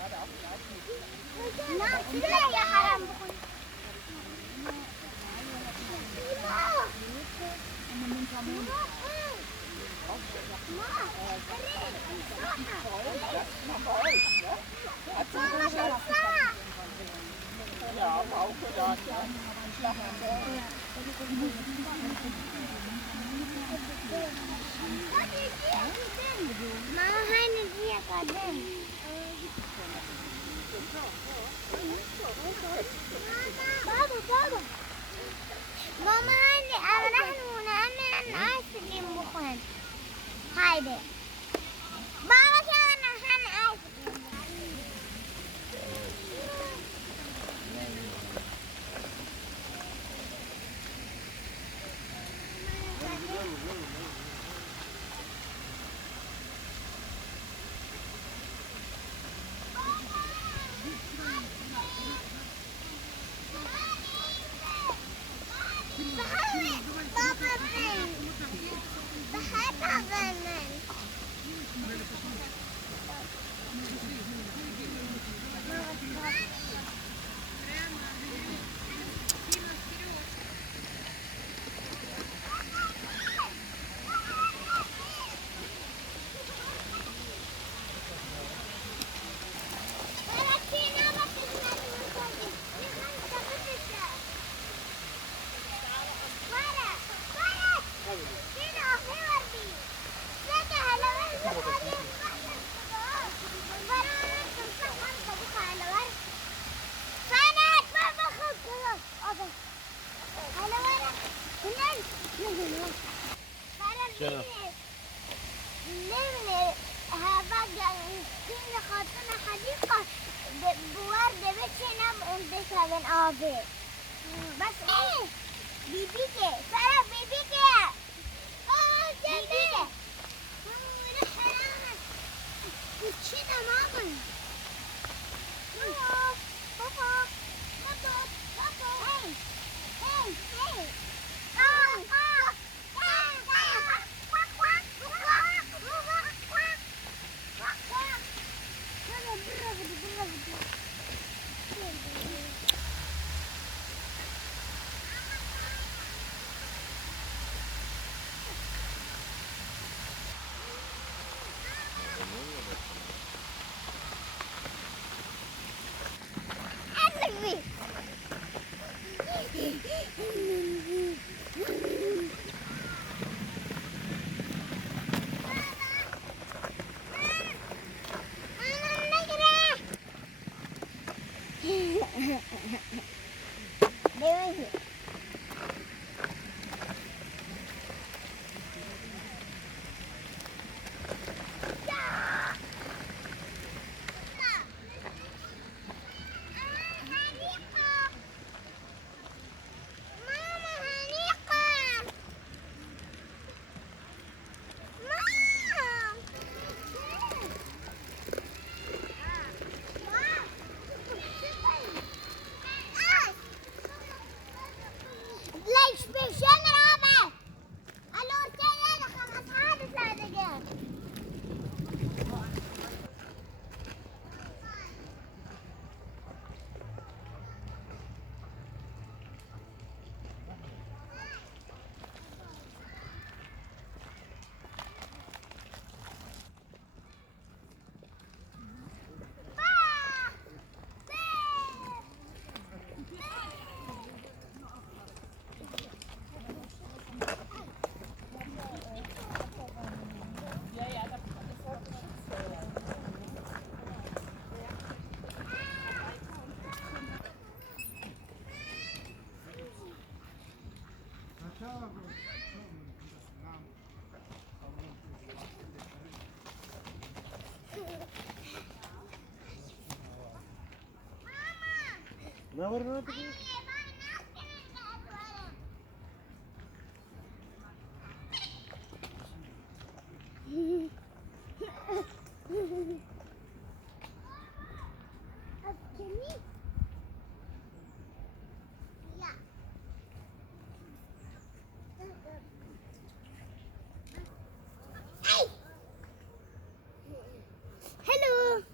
لا لا يا حرام بخون Mama hani dia kadang. بابا ماما هاني نحن أنا عايز كريم بخون هايدي بابا كان هاني عايز چرا؟ نمی‌دونم هوا فیلم خاطر حدیقه بورد بچینم اون بشون آبه بس بیبی که سارا بیبی که بیبی که ده حرامه بچینم آبه بابا هی هی هی ما ورنا تجي Hello.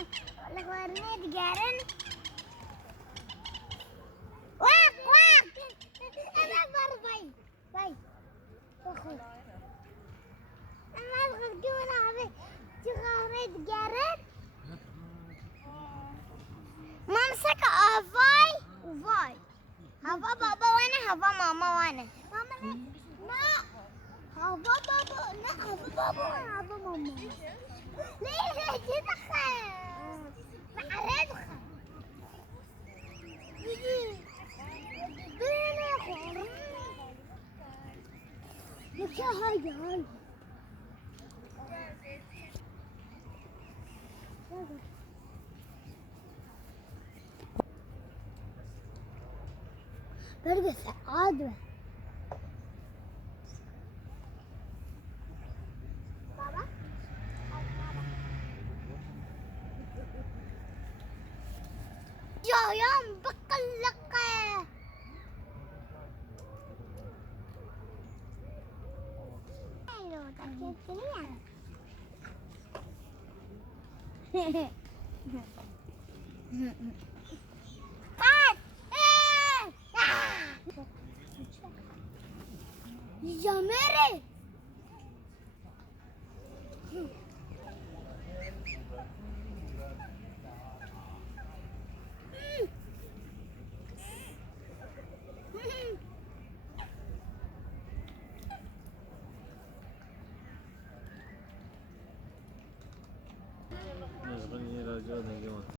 الغرنيت قارن واق واق انا بربي باي اخو انا الغرقونا عبي تغريت قارن ممسك افاي وفاي هفا بابا وانا هفا ماما وانا ماما لا هفا بابا لا هفا بابا وانا هفا ماما ليه كده خير معرض خير يجي بينا خير لك يا هاي برقة سعادة بابا يا يوم بقلق ايوه تكتريا يا ميري نشغل راجع